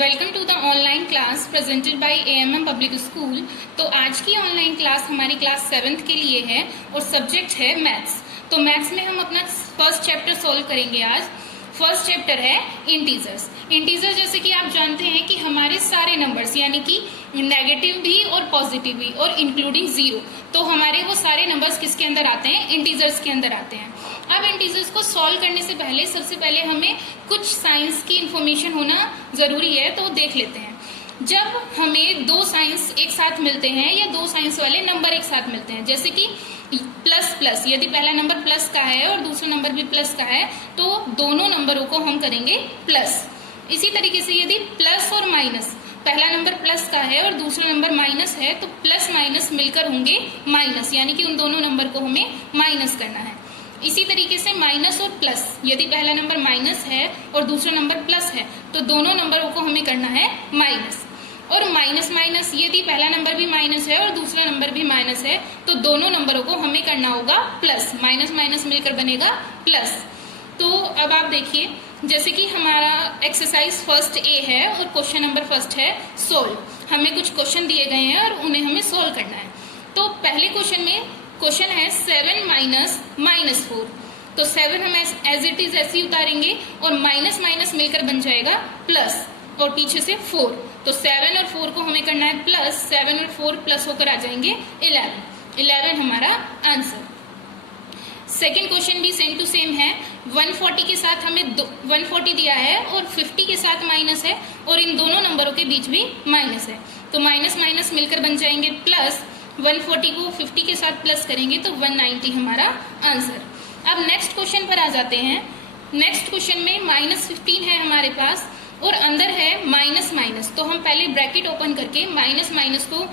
Welcome to the online class presented by AMM public school. तो आज की online class हमारी क्लास 7th के लिए है और सब्जेक्ट है मैथ्स। तो मैथ्स में हम अपना फर्स्ट चैप्टर सॉल्व करेंगे आज। फर्स्ट चैप्टर है इंटीजर्स। इंटीजर जैसे कि आप जानते हैं कि हमारे सारे नंबर्स यानी कि नेगेटिव भी और पॉजिटिव भी और इंक्लूडिंग जीरो, तो हमारे वो सारे नंबर्स किसके अंदर आते हैं? इंटीजर्स के अंदर आते हैं। अब इंटीजर्स को सॉल्व करने से पहले सबसे पहले हमें कुछ साइंस की इंफॉर्मेशन होना जरूरी है, तो देख लेते हैं। जब हमें दो साइंस एक साथ मिलते हैं या दो साइंस वाले नंबर एक साथ मिलते हैं, जैसे कि प्लस प्लस, यदि पहला नंबर प्लस का है और दूसरा नंबर भी प्लस का है तो दोनों नंबरों को हम करेंगे प्लस। इसी तरीके से यदि प्लस और माइनस, पहला नंबर प्लस का है और दूसरा नंबर माइनस है तो प्लस माइनस मिलकर होंगे माइनस, यानी कि उन दोनों नंबर को हमें माइनस करना है। इसी तरीके से माइनस और प्लस, यदि पहला नंबर माइनस है और दूसरा नंबर प्लस है तो दोनों नंबरों को हमें करना है माइनस। और माइनस माइनस, यदि पहला नंबर भी माइनस है और दूसरा नंबर भी माइनस है तो दोनों नंबरों को हमें करना होगा प्लस। माइनस माइनस मिलकर बनेगा प्लस। तो अब आप देखिए, जैसे कि हमारा एक्सरसाइज फर्स्ट ए है और क्वेश्चन नंबर फर्स्ट है सोल्व। हमें कुछ क्वेश्चन दिए गए हैं और उन्हें हमें सोल्व करना है। तो पहले क्वेश्चन में क्वेश्चन है 7 माइनस माइनस 4। तो 7 हम एज इट इज ऐसे ही उतारेंगे और माइनस माइनस मिलकर बन जाएगा प्लस और पीछे से 4। तो 7 और 4 को हमें करना है प्लस। 7 और 4 प्लस होकर आ जाएंगे 11 हमारा आंसर। सेकेंड क्वेश्चन भी सेम टू सेम है। 140 के साथ हमें 140 दिया है और 50 के साथ माइनस है और इन दोनों नंबरों के बीच भी माइनस है, तो माइनस माइनस मिलकर बन जाएंगे प्लस। 140 को 50 के साथ प्लस करेंगे तो 190 हमारा आंसर। अब नेक्स्ट क्वेश्चन पर आ जाते हैं। नेक्स्ट क्वेश्चन में -15 है हमारे पास और अंदर है माइनस माइनस, तो हम पहले ब्रैकेट ओपन करके माइनस माइनस को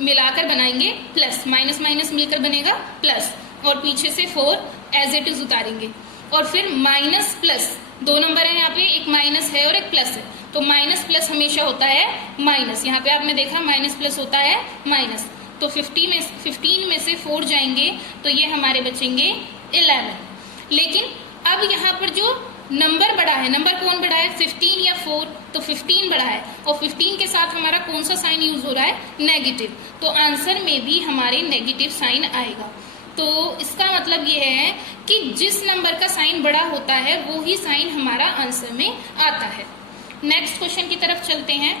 मिलाकर बनाएंगे प्लस। माइनस माइनस मिलकर बनेगा प्लस और पीछे से 4 एज इट इज उतारेंगे और फिर माइनस प्लस। दो नंबर है यहाँ पे, एक माइनस है और एक प्लस है, तो माइनस प्लस हमेशा होता है माइनस। यहाँ पे आपने देखा माइनस प्लस होता है माइनस। तो 15 में से 4 जाएंगे तो ये हमारे बचेंगे 11। लेकिन अब यहाँ पर जो नंबर बड़ा है, नंबर कौन बड़ा है? 15 या 4? तो 15 बड़ा है और 15 के साथ हमारा कौन सा साइन यूज हो रहा है? नेगेटिव। तो आंसर में भी हमारे नेगेटिव साइन आएगा। तो इसका मतलब ये है कि जिस नंबर का साइन बड़ा होता है वो ही साइन हमारा आंसर में आता है। नेक्स्ट क्वेश्चन की तरफ चलते हैं।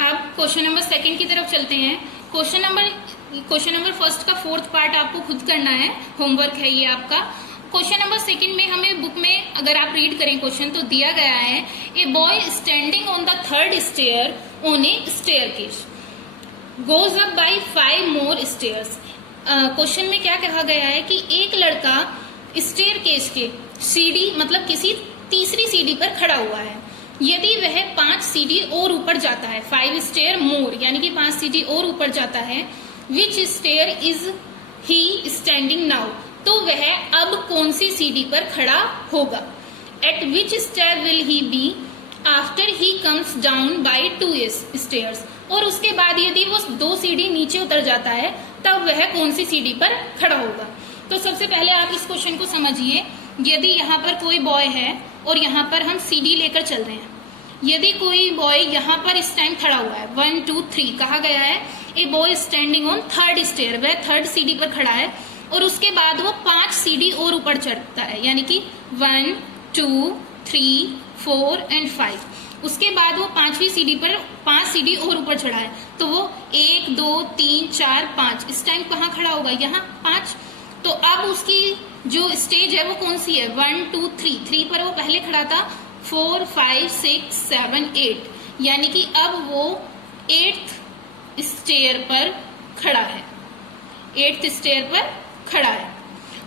अब क्वेश्चन नंबर सेकंड की तरफ चलते हैं। क्वेश्चन नंबर फर्स्ट का 4th पार्ट आपको खुद करना है, होमवर्क है ये आपका। क्वेश्चन नंबर सेकंड में हमें बुक में अगर आप रीड करें क्वेश्चन तो दिया गया है a boy standing on the 3rd stair on a staircase goes up by 5 more stairs. Question में क्या कहा गया है कि एक लड़का स्टेयरकेस के सीढ़ी मतलब किसी तीसरी सीढ़ी पर खड़ा हुआ है। यदि वह 5 सीढ़ी और ऊपर जाता है, 5 स्टेयर मोर यानी कि 5 सीढ़ी और ऊपर जाता है, which stair is he standing now, तो वह अब कौन सी सीढ़ी पर खड़ा होगा? At which stair will he be after he comes down by 2 stairs. और उसके बाद यदि वो 2 सीढ़ी नीचे उतर जाता है तब वह कौन सी सीढ़ी पर खड़ा होगा? तो सबसे पहले आप इस क्वेश्चन को समझिए। यदि यहाँ पर कोई बॉय है और यहाँ पर हम सीढ़ी लेकर चल रहे हैं, यदि कोई बॉय यहाँ पर इस टाइम खड़ा हुआ है, 1 2 3 कहा गया है a boy standing on 3rd stair, वह 3rd सीढ़ी पर खड़ा है और उसके बाद वो 5 सीढ़ी और ऊपर चढ़ता है, यानी कि 1 2 3 4 एंड 5। उसके बाद वो 5वीं सीढ़ी पर 5 सीढ़ी और ऊपर चढ़ा है, तो वो 1 2 3 4 5 इस टाइम कहाँ खड़ा होगा? यहाँ 5। तो अब उसकी जो स्टेज है वो कौन सी है? 1 2 3 पर वो पहले खड़ा था, 4 5 6 7 8, यानी कि अब वो 8th स्टेयर पर खड़ा है। 8th स्टेयर पर खड़ा है।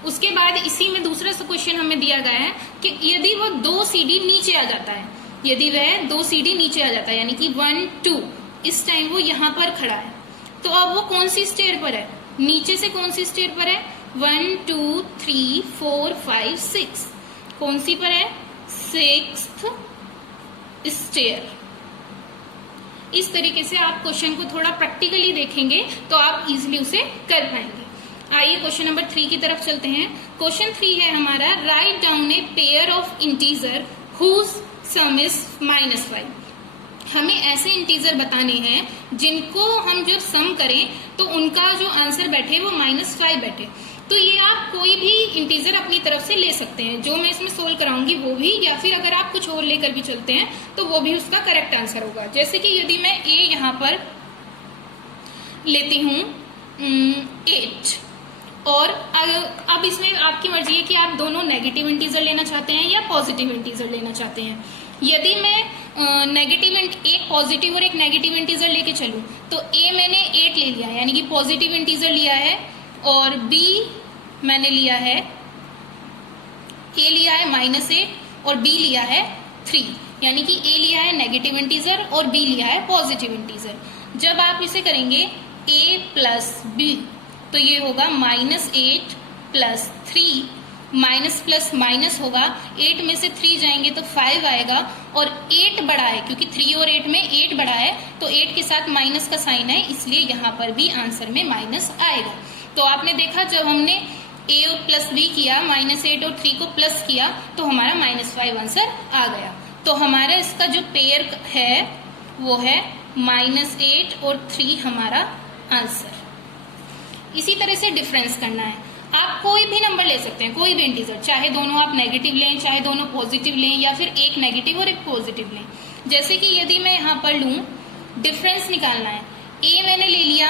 उसके बाद इसी में दूसरा क्वेश्चन हमें दिया गया है कि यदि वो 2 सीढ़ी नीचे आ जाता है, यदि वह 2 सीढ़ी नीचे आ जाता है यानी कि 1 2, इस टाइम वो यहाँ पर खड़ा है, तो अब वो कौन सी स्टेयर पर है? नीचे से कौन सी स्टेयर पर है? 1 2 3 4 5 6, कौन सी पर है? 6th stair. इस तरीके से आप क्वेश्चन को थोड़ा प्रैक्टिकली देखेंगे तो आप इजीली उसे कर पाएंगे। आइए क्वेश्चन नंबर 3 की तरफ चलते हैं। क्वेश्चन 3 है हमारा, write down a pair of integer whose sum is -5। हमें ऐसे इंटीजर बताने हैं जिनको हम जब सम करें तो उनका जो आंसर बैठे वो -5 बैठे। तो ये आप कोई भी इंटीजर अपनी तरफ से ले सकते हैं, जो मैं इसमें सोल्व कराऊंगी वो भी, या फिर अगर आप कुछ और लेकर भी चलते हैं तो वो भी उसका करेक्ट आंसर होगा। जैसे कि यदि मैं a यहाँ पर लेती हूँ 8, और अब इसमें आपकी मर्जी है कि आप दोनों नेगेटिव इंटीजर लेना चाहते हैं या पॉजिटिव इंटीजर लेना चाहते हैं। यदि मैं एक पॉजिटिव और एक नेगेटिव इंटीजर लेके चलूं तो a मैंने 8 ले लिया यानी कि पॉजिटिव इंटीजर लिया है, और b मैंने लिया है, a लिया है -8 और b लिया है 3, यानी कि a लिया है नेगेटिव इंटीजर और b लिया है पॉजिटिव इंटीजर। जब आप इसे करेंगे a प्लस b तो ये होगा -8 प्लस 3, माइनस प्लस माइनस होगा, 8 में से 3 जाएंगे तो 5 आएगा, और 8 बड़ा है क्योंकि 3 और 8 में 8 बड़ा है तो 8 के साथ माइनस का साइन है, इसलिए यहाँ पर भी आंसर में माइनस आएगा। तो आपने देखा जब हमने a प्लस b किया, -8 और 3 को प्लस किया तो हमारा -5 आंसर आ गया। तो हमारा इसका जो पेयर है वो है -8 और 3 हमारा आंसर। इसी तरह से डिफरेंस करना है, आप कोई भी नंबर ले सकते हैं, कोई भी इंटीजर, चाहे दोनों आप नेगेटिव लें चाहे दोनों पॉजिटिव लें या फिर एक नेगेटिव और एक पॉजिटिव लें। जैसे कि यदि मैं यहाँ पर लूँ, डिफरेंस निकालना है, a मैंने ले लिया,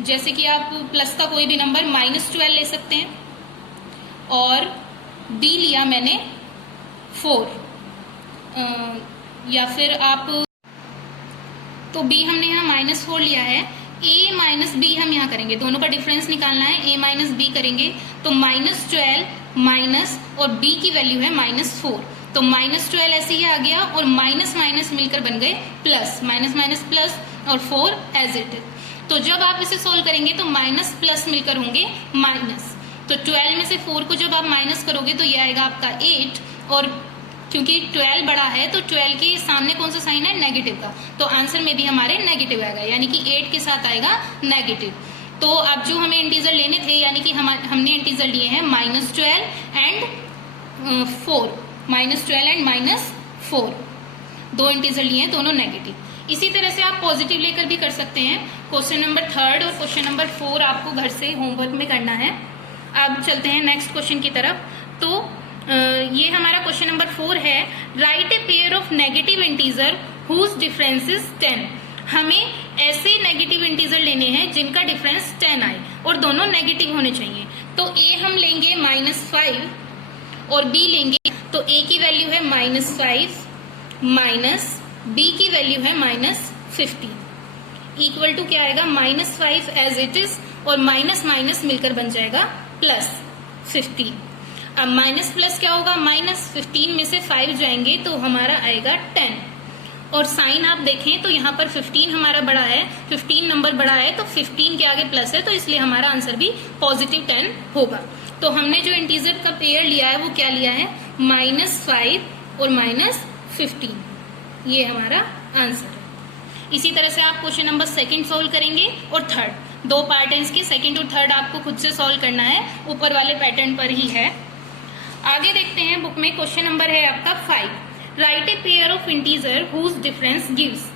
जैसे कि आप प्लस का कोई भी नंबर -12 ले सकते हैं, और b लिया मैंने 4, या फिर आप तो b हमने यहाँ -4 लिया है, a माइनस बी हम यहाँ करेंगे, दोनों का डिफरेंस निकालना है, a माइनस बी करेंगे तो -12 माइनस और b की वैल्यू है -4, तो -12 ऐसे ही आ गया और माइनस माइनस मिलकर बन गए प्लस, माइनस माइनस प्लस और 4 एज इट इज। तो जब आप इसे सोल्व करेंगे तो माइनस प्लस मिलकर होंगे माइनस, तो 12 में से 4 को जब आप माइनस करोगे तो ये आएगा आपका 8, और क्योंकि 12 बड़ा है तो 12 के सामने कौन सा साइन है, नेगेटिव का, तो आंसर में भी हमारे नेगेटिव आएगा, यानी कि 8 के साथ आएगा नेगेटिव। तो अब जो हमें इंटीजर लेने थे, यानी कि हमने इंटीजर लिए हैं -12 एंड 4, -12 एंड -4, दो इंटीजर लिए हैं, दोनों नेगेटिव। इसी तरह से आप पॉजिटिव लेकर भी कर सकते हैं। क्वेश्चन नंबर 3 और क्वेश्चन नंबर 4 आपको घर से होमवर्क में करना है। अब चलते हैं नेक्स्ट क्वेश्चन की तरफ। तो ये हमारा क्वेश्चन नंबर 4 है, write a pair of negative integer whose difference is 10। हमें ऐसे नेगेटिव इंटीजर लेने हैं जिनका डिफरेंस 10 आए और दोनों नेगेटिव होने चाहिए। तो a हम लेंगे -5 और b लेंगे, तो a की वैल्यू है -5 माइनस b की वैल्यू है -15, इक्वल टू क्या आएगा, -5 एज इट इज और माइनस माइनस मिलकर बन जाएगा +15। अब माइनस प्लस क्या होगा, -15 में से 5 जाएंगे तो हमारा आएगा 10, और साइन आप देखें तो यहाँ पर 15 हमारा बड़ा है, 15 नंबर बड़ा है तो 15 के आगे प्लस है, तो इसलिए हमारा आंसर भी +10 होगा। तो हमने जो इंटीजर का पेयर लिया है वो क्या लिया है, -5 और -15, ये हमारा आंसर है। इसी तरह से आप क्वेश्चन नंबर 2 सोल्व करेंगे और 3, 2 पार्ट है इसके, 2nd और 3rd आपको खुद से सोल्व करना है, ऊपर वाले पैटर्न पर ही है। आगे देखते हैं बुक में, क्वेश्चन नंबर है आपका 5, write a pair of integer whose difference gives.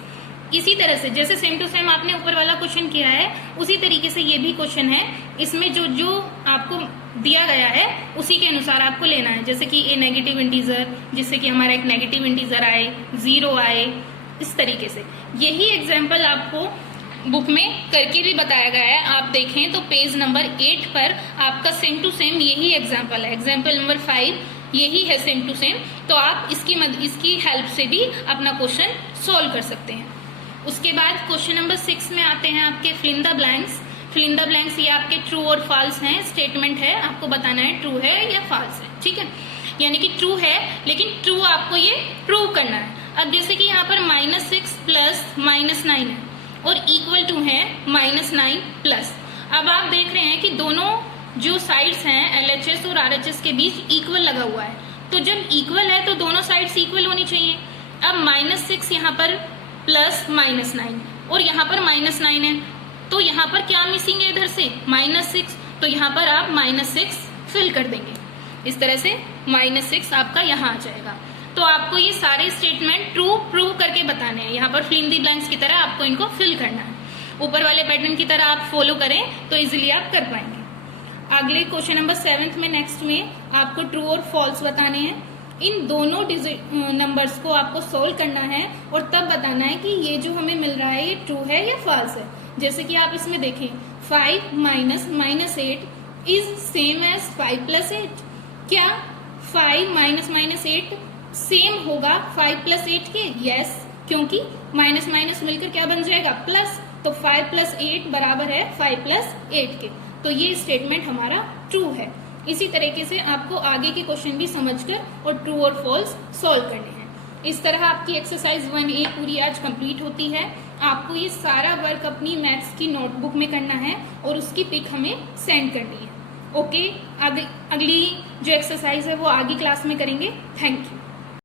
इसी तरह से जैसे सेम टू सेम आपने ऊपर वाला क्वेश्चन किया है उसी तरीके से ये भी क्वेश्चन है, इसमें जो जो आपको दिया गया है उसी के अनुसार आपको लेना है। जैसे कि ए नेगेटिव इंटीजर, जिससे कि हमारा एक नेगेटिव इंटीजर आए, 0 आए, इस तरीके से। यही एग्जाम्पल आपको बुक में करके भी बताया गया है, आप देखें तो पेज नंबर 8 पर आपका सेम टू सेम यही एग्जाम्पल है, एग्जाम्पल नंबर 5 यही है सेम टू सेम। तो आप इसकी हेल्प से भी अपना क्वेश्चन सोल्व कर सकते हैं। उसके बाद क्वेश्चन नंबर 6 में आते हैं आपके fill in the blanks. Fill in the blanks ये आपके ट्रू और फॉल्स हैं, स्टेटमेंट है, आपको बताना है ट्रू है या फॉल्स है, ठीक है। यानी कि ट्रू है लेकिन ट्रू आपको ये प्रूव करना है। अब जैसे कि यहाँ पर -6 प्लस -9 है और इक्वल टू है -9 प्लस। अब आप देख रहे हैं कि दोनों जो साइड्स हैं LHS और RHS के बीच इक्वल लगा हुआ है, तो जब इक्वल है तो दोनों साइड्स इक्वल होनी चाहिए। अब -6 यहाँ पर प्लस -9 और यहाँ पर -9 है, तो यहाँ पर क्या मिसिंग है इधर से, -6, तो यहाँ पर आप -6 फिल कर देंगे। इस तरह से -6 आपका यहाँ आ जाएगा। तो आपको ये सारे स्टेटमेंट ट्रू प्रूव करके बताने हैं, यहाँ पर फिल इन द ब्लैंक्स की तरह आपको इनको फिल करना है। ऊपर वाले पैटर्न की तरह आप फॉलो करें तो इजीली आप कर पाएंगे। अगले क्वेश्चन नंबर 7 में नेक्स्ट में आपको ट्रू और फॉल्स बताने हैं। इन दोनों नंबर्स को आपको सोल्व करना है और तब बताना है कि ये जो हमें मिल रहा है ये ट्रू है या फॉल्स है। जैसे कि आप इसमें देखें 5 माइनस -8 इज सेम एज 5 + 8। क्या 5 माइनस -8 सेम होगा 5 + 8 के? यस, क्योंकि माइनस माइनस मिलकर क्या बन जाएगा, प्लस। तो 5 + 8 बराबर है 5 + 8 के। तो ये स्टेटमेंट हमारा ट्रू है। इसी तरीके से आपको आगे के क्वेश्चन भी समझकर और ट्रू और फॉल्स सॉल्व करने हैं। इस तरह आपकी एक्सरसाइज 1A पूरी आज कंप्लीट होती है। आपको ये सारा वर्क अपनी मैथ्स की नोटबुक में करना है और उसकी पिक हमें सेंड करनी है। ओके, अगली जो एक्सरसाइज है वो आगे क्लास में करेंगे। Thank you.